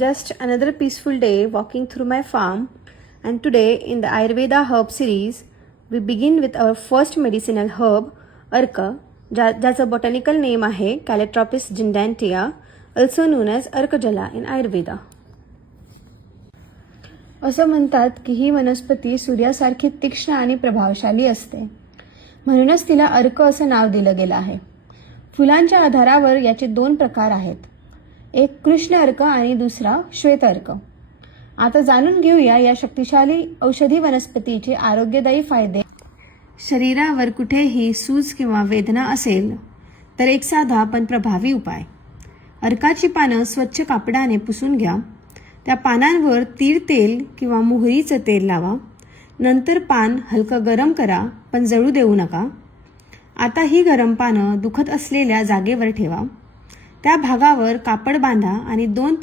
Just another peaceful day walking through my farm, and today in the Ayurveda herb series, we begin with our first medicinal herb, अर्क, ज्याचं botanical name आहे Calotropis gindantea, also known as अर्कजला in Ayurveda. असं म्हणतात की ही वनस्पती सूर्यासारखी तीक्ष्ण आणि प्रभावशाली असते, म्हणूनच तिला अर्क असं नाव दिलं गेलं आहे. फुलांच्या आधारावर याचे दोन प्रकार आहेत, एक कृष्ण अर्क आणि दुसरा श्वेत अर्क. आता जाणून घेऊया या शक्तिशाली औषधी वनस्पतीचे आरोग्यदायी फायदे. शरीरावर कुठेही सूज किंवा वेदना असेल तर एक साधा पण प्रभावी उपाय. अर्काची पानं स्वच्छ कापडाने पुसून घ्या. त्या पानांवर तीळ तेल किंवा मोहरीचं तेल लावा. नंतर पान हलकं गरम करा, पण जळू देऊ नका. आता ही गरम पानं दुखत असलेल्या जागेवर ठेवा. त्या भागावर कापड बांधा आणि 2